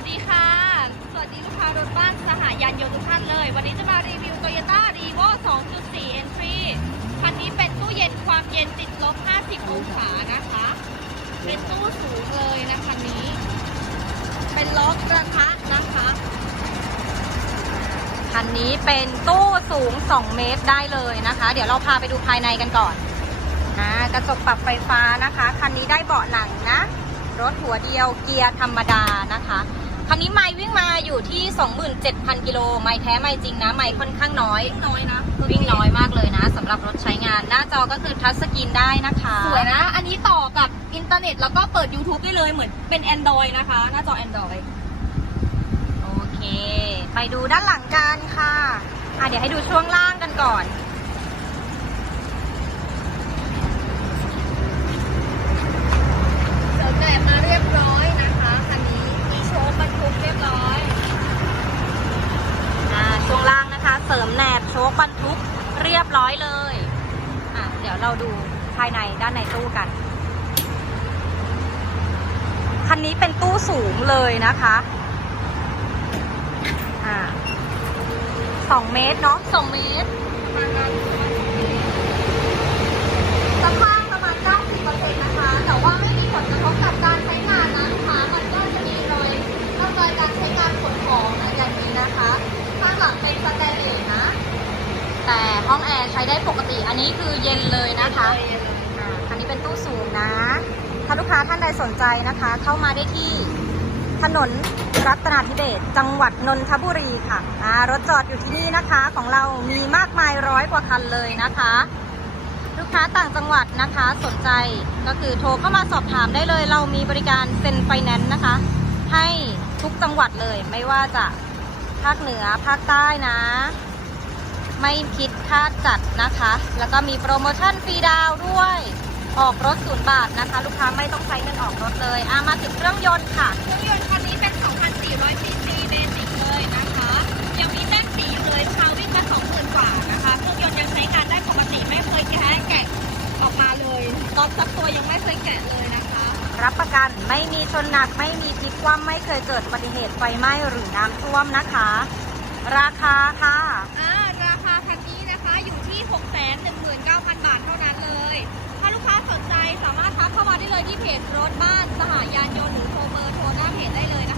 วัสดีค่ะ สวัสดีลูกค้ารถบ้านสหายานยนต์ทุกท่านเลย วันนี้จะมารีวิว Toyota r e v o 2.4 Entry คันนี้เป็นตู้เย็นความเย็นติดลบ 50 องศานะคะ เป็นตู้สูงเลยนะคันนี้ เป็นล้อกระทะนะคะ คันนี้เป็นตู้สูง 2 เมตรได้เลยนะคะ เดี๋ยวเราพาไปดูภายในกันก่อนนะกระจกปรับไฟฟ้านะคะ คันนี้ได้เบาะหนังนะรถหัวเดียวเกียร์ธรรมดานะคะ คันนี้ไมล์วิ่งมาอยู่ที่ 27,000 กิโลไมล์แท้ไมล์จริงนะไมล์ค่อนข้างน้อย น้อยนะวิ่งน้อยมากเลยนะสำหรับรถใช้งาน หน้าจอก็คือทัชสกรีนได้นะคะ สวยนะ อันนี้ต่อกับอินเทอร์เน็ตแล้วก็เปิด YouTube ได้เลยเหมือนเป็น Android นะคะ หน้าจอ Android โอเค ไปดูด้านหลังกันค่ะอะ เดี๋ยวให้ดูช่วงล่างกันก่อน เสริมแบบมาเรียบร้อยนะคะคันนี้มีโชว์บรรทุกเรียบร้อย อ่าช่วงล่างนะคะ เสริมแหน บโชคบรรทุกเรียบร้อยเลยอะเดี๋ยวเราดูภายในด้านในตู้กัน คันนี้เป็นตู้สูงเลยนะคะอ่าสองเมตรเนาะสองเมตรประมาณนั้นสภาพประมาณ90%นะคะ แต่ว่าไม่มีผลกระทบกับการใช้งานนะลูกค้ามันก็จะมีรอยร่องรอยการใช้งานขนของอะไรอย่างนี้นะคะ ข้างหลังเป็นสแตนเลสนะ แต่ห้องแอร์ใช้ได้ปกติอันนี้คือเย็นเลยนะคะอ่าอันนี้เป็นตู้สูงนะ ถ้าลูกค้าท่านใดสนใจนะคะ เข้ามาได้ที่ถนนรัตนาธิเบศจังหวัดนนทบุรีค่ะอ่ารถจอดอยู่ที่นี่นะคะ ของเรามีมากมายร้อยกว่าคันเลยนะคะ ลูกค้าต่างจังหวัดนะคะสนใจก็คือโทรเข้ามาสอบถามได้เลย เรามีบริการเซ็นไฟแนนซ์นะคะ ให้ทุกจังหวัดเลยไม่ว่าจะภาคเหนือภาคใต้นะ ไม่คิดค่าจัดนะคะ แล้วก็มีโปรโมชั่นฟรีดาวน์ด้วย ออกรถศูนย์บาทนะคะ ลูกค้าไม่ต้องใช้เงินออกรถเลยอะมาถึงเครื่องยนต์ค่ะ เครื่องยนต์คันนี้เป็น 2,400ซีซีเบสิกเลยนะคะ ยังมีแต้มสีอยู่เลยชาววิ่งมา20,000กว่านะคะ เครื่องยนต์ยังใช้งานได้ปกติไม่เคยแกะแกะออกมาเลยรถสักตัวยังไม่เคยแกะเลยนะคะ รับประกันไม่มีชนหนักไม่มีพลิกคว่ำไม่เคยเกิดอุบัติเหตุไฟไหม้หรือน้ำท่วมนะคะ ราคาค่ะอ่า เขตรถบ้านสหายานยนต์หรือโทรเบอร์โทรหน้าเพจได้เลยนะคะ